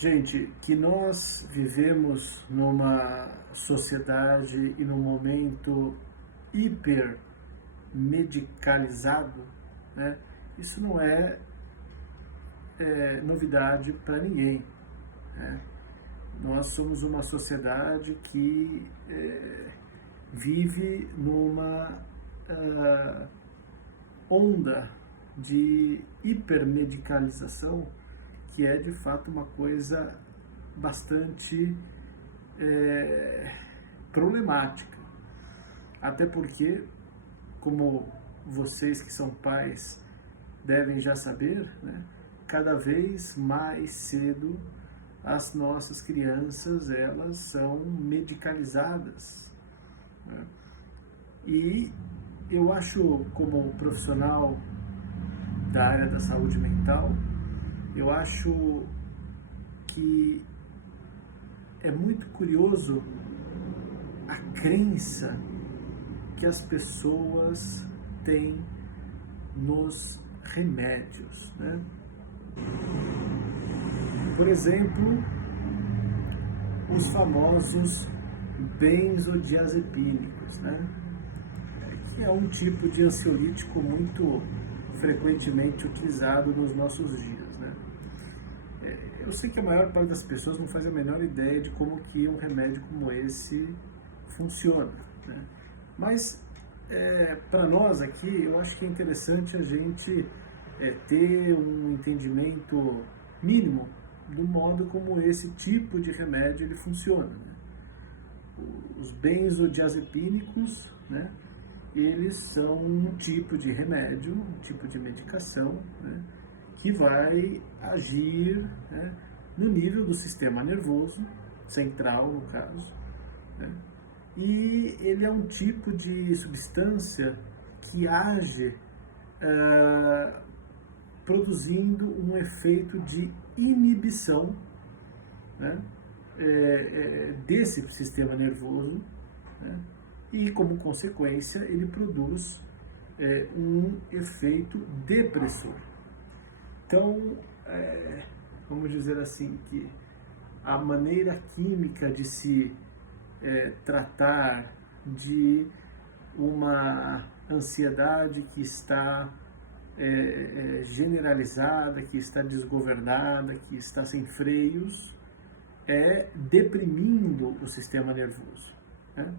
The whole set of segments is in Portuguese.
Gente, que nós vivemos numa sociedade e num momento hiper medicalizado, né? Isso não é novidade para ninguém, né? Nós somos uma sociedade que vive numa onda de hipermedicalização, que é de fato uma coisa bastante problemática. Até porque, como vocês que são pais devem já saber, né, cada vez mais cedo as nossas crianças elas são medicalizadas, né? E eu acho, como profissional da área da saúde mental, eu acho que é muito curioso a crença que as pessoas têm nos remédios, né? Por exemplo, os famosos benzodiazepínicos, né? Que é um tipo de ansiolítico muito frequentemente utilizado nos nossos dias, né? Eu sei que a maior parte das pessoas não faz a menor ideia de como que um remédio como esse funciona, né? Mas para nós aqui, eu acho que é interessante a gente ter um entendimento mínimo do modo como esse tipo de remédio ele funciona, né? Os benzodiazepínicos, né, eles são um tipo de remédio, um tipo de medicação, né, que vai agir, né, no nível do sistema nervoso central, no caso, né, e ele é um tipo de substância que age produzindo um efeito de inibição, né, desse sistema nervoso, né, e como consequência ele produz um efeito depressor. Então, vamos dizer assim, que a maneira química de se tratar de uma ansiedade que está generalizada, que está desgovernada, que está sem freios, deprimindo o sistema nervoso, né?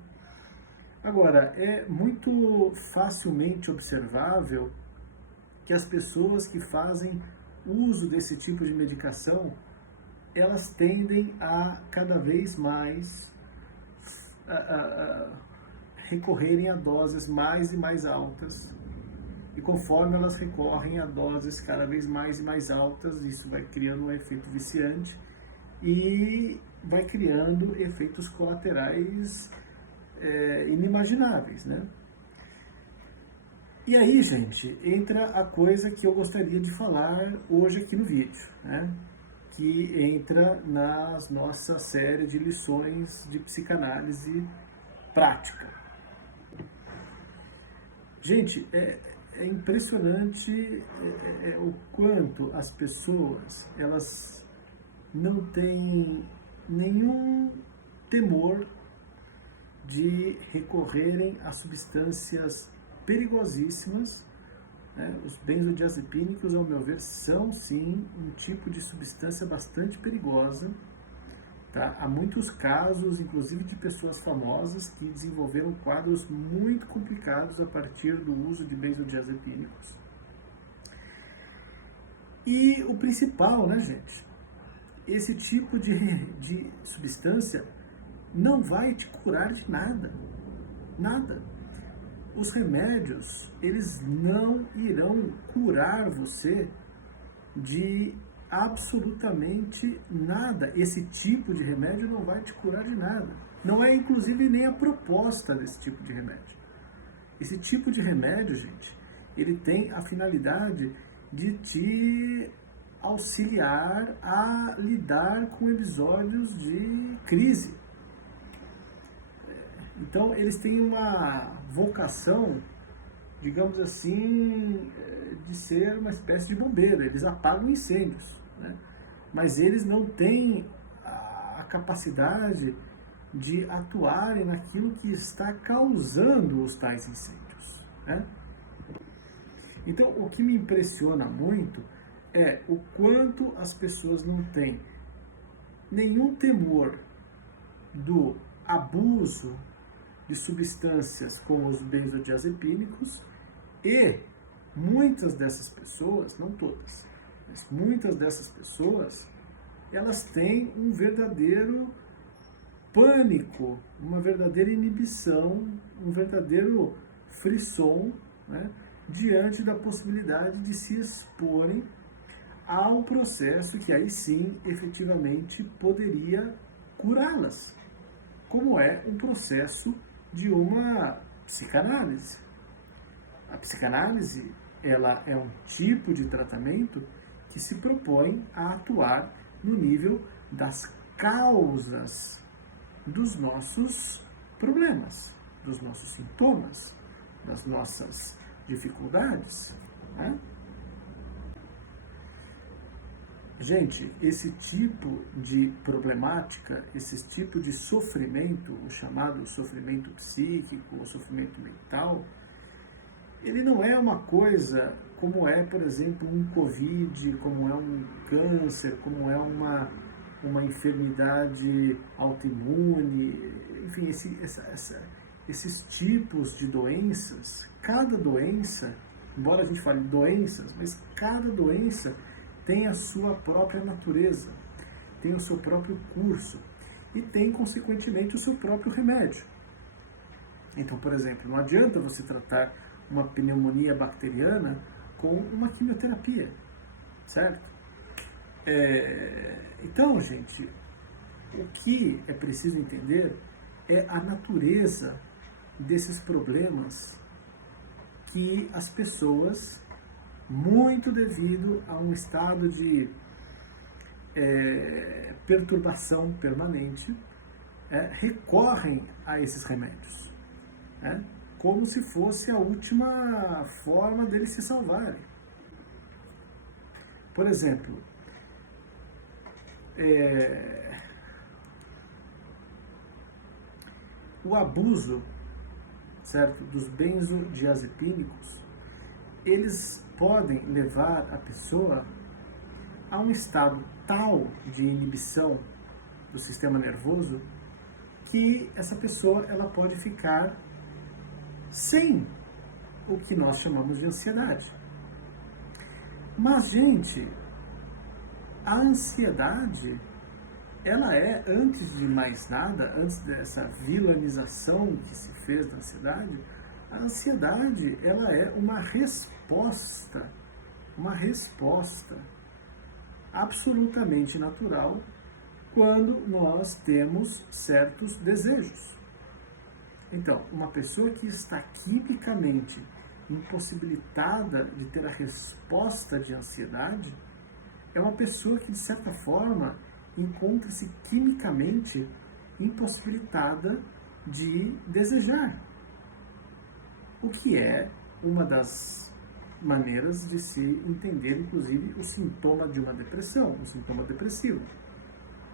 Agora, é muito facilmente observável que as pessoas que fazem uso desse tipo de medicação, elas tendem a cada vez mais recorrerem a doses mais e mais altas. E conforme elas recorrem a doses cada vez mais e mais altas, isso vai criando um efeito viciante e vai criando efeitos colaterais inimagináveis, né? E aí, gente, entra a coisa que eu gostaria de falar hoje aqui no vídeo, né? Que entra na nossa série de lições de psicanálise prática. Gente, é impressionante o quanto as pessoas elas não têm nenhum temor de recorrerem a substâncias perigosíssimas, né? Os benzodiazepínicos, ao meu ver, são sim um tipo de substância bastante perigosa, tá? Há muitos casos, inclusive de pessoas famosas, que desenvolveram quadros muito complicados a partir do uso de benzodiazepínicos. E o principal, né, gente? Esse tipo de substância não vai te curar de nada. Nada. Os remédios, eles não irão curar você de absolutamente nada. Esse tipo de remédio não vai te curar de nada. Não é, inclusive, nem a proposta desse tipo de remédio. Esse tipo de remédio, gente, ele tem a finalidade de te auxiliar a lidar com episódios de crise. Então, eles têm uma vocação, digamos assim, de ser uma espécie de bombeiro. Eles apagam incêndios, né? mas eles não têm a capacidade de atuarem naquilo que está causando os tais incêndios, né? Então, o que me impressiona muito é o quanto as pessoas não têm nenhum temor do abuso de substâncias como os benzodiazepínicos, e muitas dessas pessoas, não todas, mas muitas dessas pessoas, elas têm um verdadeiro pânico, uma verdadeira inibição, um verdadeiro frisson, né, diante da possibilidade de se exporem a um processo que aí sim efetivamente poderia curá-las, como é um processo de uma psicanálise. A psicanálise, ela é um tipo de tratamento que se propõe a atuar no nível das causas dos nossos problemas, dos nossos sintomas, das nossas dificuldades, né? Gente, esse tipo de problemática, esse tipo de sofrimento, o chamado sofrimento psíquico, ou sofrimento mental, ele não é uma coisa como é, por exemplo, um Covid, como é um câncer, como é uma enfermidade autoimune, enfim, esses tipos de doenças. Cada doença, embora a gente fale doenças, mas cada doença tem a sua própria natureza, tem o seu próprio curso e tem, consequentemente, o seu próprio remédio. Então, por exemplo, não adianta você tratar uma pneumonia bacteriana com uma quimioterapia, certo? Então, gente, o que é preciso entender é a natureza desses problemas que as pessoas, muito devido a um estado de perturbação permanente, recorrem a esses remédios, como se fosse a última forma deles se salvarem. Por exemplo, o abuso, certo, dos benzodiazepínicos, eles podem levar a pessoa a um estado tal de inibição do sistema nervoso que essa pessoa ela pode ficar sem o que nós chamamos de ansiedade. Mas, gente, a ansiedade, ela é, antes de mais nada, antes dessa vilanização que se fez da ansiedade, a ansiedade, ela é uma resposta absolutamente natural quando nós temos certos desejos. Então, uma pessoa que está quimicamente impossibilitada de ter a resposta de ansiedade é uma pessoa que, de certa forma, encontra-se quimicamente impossibilitada de desejar. O que é uma das maneiras de se entender, inclusive, o sintoma de uma depressão, um sintoma depressivo.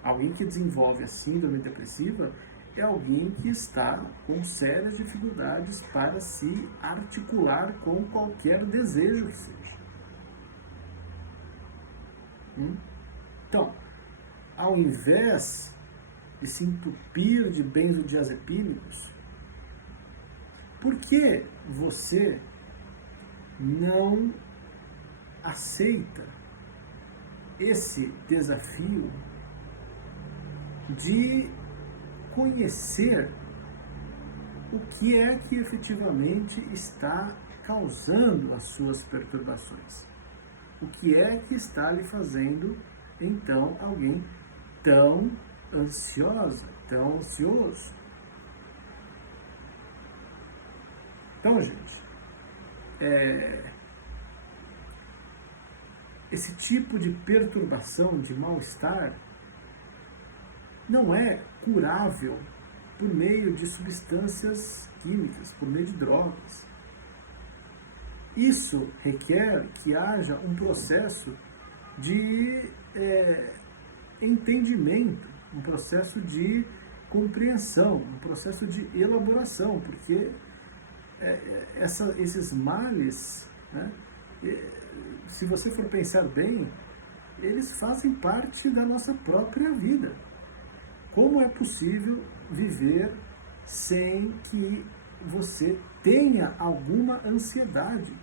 Alguém que desenvolve a síndrome depressiva é alguém que está com sérias dificuldades para se articular com qualquer desejo que seja. Então, ao invés de se entupir de benzodiazepínicos, por que você não aceita esse desafio de conhecer o que é que efetivamente está causando as suas perturbações? O que é que está lhe fazendo, então, alguém tão ansiosa, tão ansioso? Então, gente, esse tipo de perturbação, de mal-estar, não é curável por meio de substâncias químicas, por meio de drogas. Isso requer que haja um processo de entendimento, um processo de compreensão, um processo de elaboração, porque esses males, né, se você for pensar bem, eles fazem parte da nossa própria vida. Como é possível viver sem que você tenha alguma ansiedade,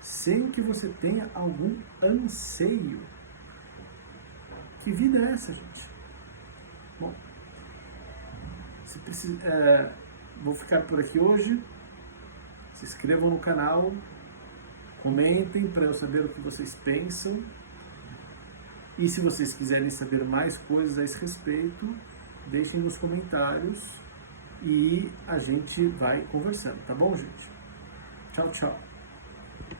sem que você tenha algum anseio? Que vida é essa, gente? Bom, vou ficar por aqui hoje. Se inscrevam no canal, comentem para eu saber o que vocês pensam. E se vocês quiserem saber mais coisas a esse respeito, deixem nos comentários e a gente vai conversando, tá bom, gente? Tchau, tchau.